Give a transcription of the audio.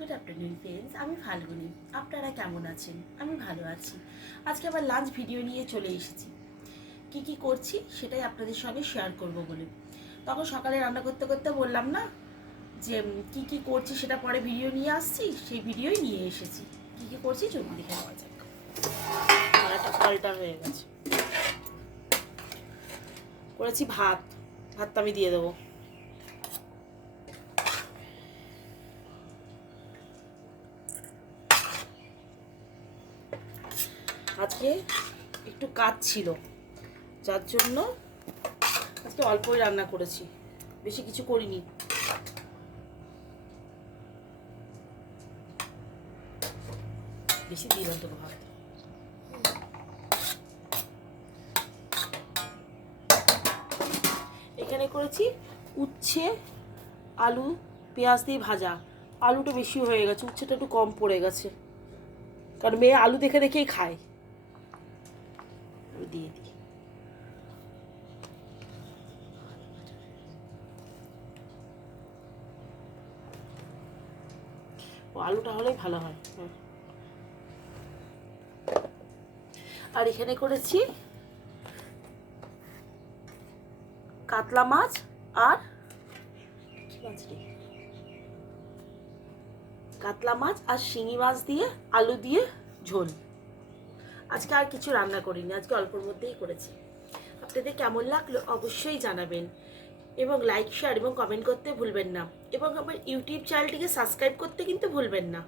Good afternoon friends, আমি ফাল্গুনি। আপনারা কেমন আছেন? আমি ভালো আছি। আজকে আবার লাঞ্চ ভিডিও নিয়ে চলে এসেছি। কি করছি সেটাই আপনাদের সঙ্গে শেয়ার করব বলে। তখন সকালে রান্না করতে করতে বললাম না যে কি করছি সেটা পরে ভিডিও নিয়ে আসছি, সেই ভিডিওই নিয়ে এসেছি। কি করছি চলুন দেখে নেওয়া যাক। কড়াটা পাল্টা হয়ে গেছে। করেছি ভাতটা আমি দিয়ে দেবো। আজকে একটু কাজ ছিল, যার জন্য আজকে অল্পই রান্না করেছি, বেশি কিছু করিনি। বেশি দিলাম তো ভাত। এখানে করেছি উচ্ছে আলু পেঁয়াজ দিয়ে ভাজা। আলুটা বেশি হয়ে গেছে, উচ্ছেটা একটু কম পড়ে গেছে, কারণ মেয়ে আলু দেখে দেখেই খায়। আমি দিয়ে দিই। ও আলুটা হলেই ভালো হয়। আর এখানে করেছি কাতলা মাছ আর শিঙি মাছ দিয়ে আলু দিয়ে ঝোল। আজকে আর কিছু রান্না করিনি, আজকে অল্পর মধ্যেই করেছি। আপনাদের কেমন লাগলো অবশ্যই জানাবেন, এবং লাইক শেয়ার এবং কমেন্ট করতে ভুলবেন না, এবং আমার ইউটিউব চ্যানেলটিকে সাবস্ক্রাইব করতে কিন্তু ভুলবেন না।